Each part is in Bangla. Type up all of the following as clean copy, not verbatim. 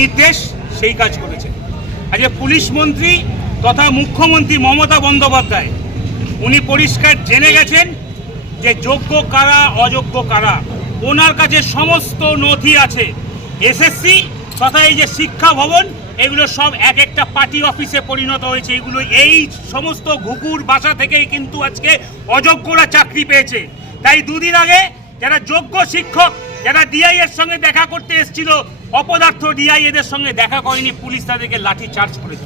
নির্দেশ সেই কাজ করেছে। আজকে পুলিশ মন্ত্রী তথা মুখ্যমন্ত্রী মমতা বন্দ্যোপাধ্যায় উনি পরিষ্কার জেনে গেছেন যে যোগ্য কারা অযোগ্য কারা। ওনার কাছে সমস্ত নথি আছে। এসএসসি তথা এই যে শিক্ষা ভবন এগুলো সব এক একটা পার্টি অফিসে পরিণত হয়েছে। এগুলো এই সমস্ত ঘুঘুর বাসা থেকেই কিন্তু আজকে অযোগ্যরা চাকরি পেয়েছে। তাই দুদিন আগে যারা যোগ্য শিক্ষক যারা ডিআই এর সঙ্গে দেখা করতে এসেছিল, অপদার্থ ডিআই এদের সঙ্গে দেখা করেনি, পুলিশ তাদেরকে লাঠি চার্জ করে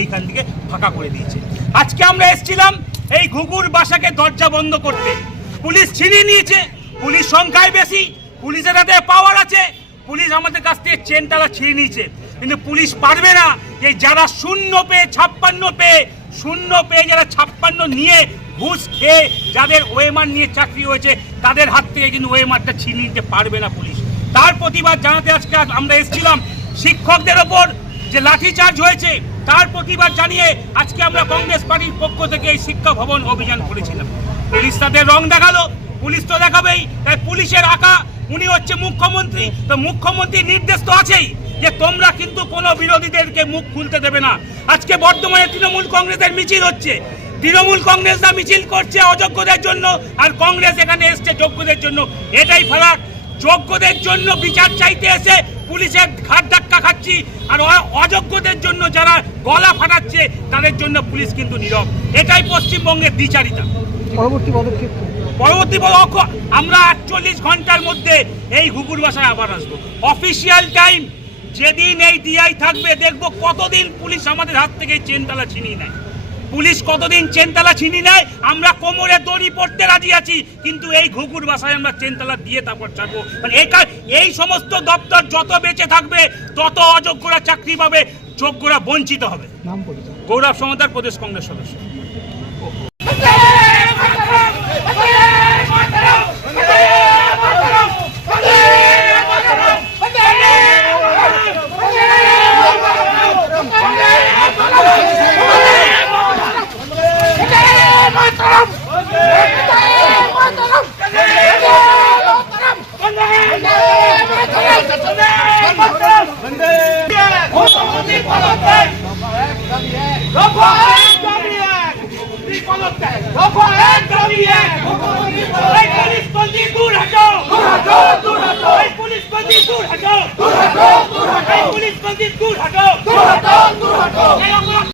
এইখান থেকে ফাঁকা করে দিয়েছে। আজকে আমরা এসেছিলাম এই ঘুঘুর বাসাকে দরজা বন্ধ করতে, পুলিশ ছিনিয়ে নিয়েছে। পুলিশ সংখ্যায় বেশি, পুলিশের হাতে পাওয়ার আছে, পুলিশ আমাদের কাছ থেকে চেন তালা ছিনিয়ে নিয়েছে। কিন্তু পুলিশ পারবে না যে যারা শূন্য পেয়ে 56 যারা 56 নিয়ে ঘুষ খেয়ে যাদের ওএমআর নিয়ে চাকরি হয়েছে তাদের হাত থেকে কিন্তু ওএমআরটা ছিনিয়ে নিতে পারবে না পুলিশ। তার প্রতিবাদ জানাতে আজকে আমরা এসেছিলাম। শিক্ষকদের ওপর যে লাঠিচার্জ হয়েছে তার প্রতিবাদ জানিয়ে আজকে আমরা কংগ্রেস পার্টির পক্ষ থেকে এই শিক্ষা ভবন অভিযান করেছিলাম। পুলিশ তাদের রং দেখালো, পুলিশ তো দেখাবেই। তাই পুলিশের আঁকা উনি হচ্ছে মুখ্যমন্ত্রী, তো মুখ্যমন্ত্রীর নির্দেশ তো আছেই যে তোমরা কিন্তু কোনো বিরোধীদেরকে মুখ খুলতে দেবে না। আজকে বর্তমানে তৃণমূল কংগ্রেসের মিছিল হচ্ছে, তৃণমূল কংগ্রেসরা মিছিল করছে অযোগ্যদের জন্য, আর কংগ্রেস এখানে এসছে যোগ্যদের জন্য। এটাই ফারাক। যোগ্যদের জন্য বিচার চাইতে এসে পুলিশের ঘাট ধাক্কা খাচ্ছি, আর অযোগ্যদের জন্য যারা গলা ফাটাচ্ছে তাদের জন্য পুলিশ কিন্তু নীরব। এটাই পশ্চিমবঙ্গের দ্বিচারিতা। পরবর্তী পদক্ষেপ আমরা 48 ঘন্টার মধ্যে এই ঘুঘুর বাসায় আবার আসবো। অফিসিয়াল টাইম যেদিন এই ডিআই থাকবে, দেখবো কতদিন পুলিশ আমাদের হাত থেকে চেনতালা ছিনিয়ে নেয়। পুলিশ কতদিন চেনতালা ছিনিয়ে নেয়। আমরা কোমরে দড়ি পড়তে রাজি আছি, কিন্তু এই ঘুঘুর বাসায় আমরা চেনতালা দিয়ে তারপর ছাড়বো। মানে এই সমস্ত দপ্তর যত বেঁচে থাকবে তত অযোগ্যরা চাকরি পাবে, যোগ্যরা বঞ্চিত হবে। গৌরব সমাদার, প্রদেশ কংগ্রেস সদস্য। পুলিশ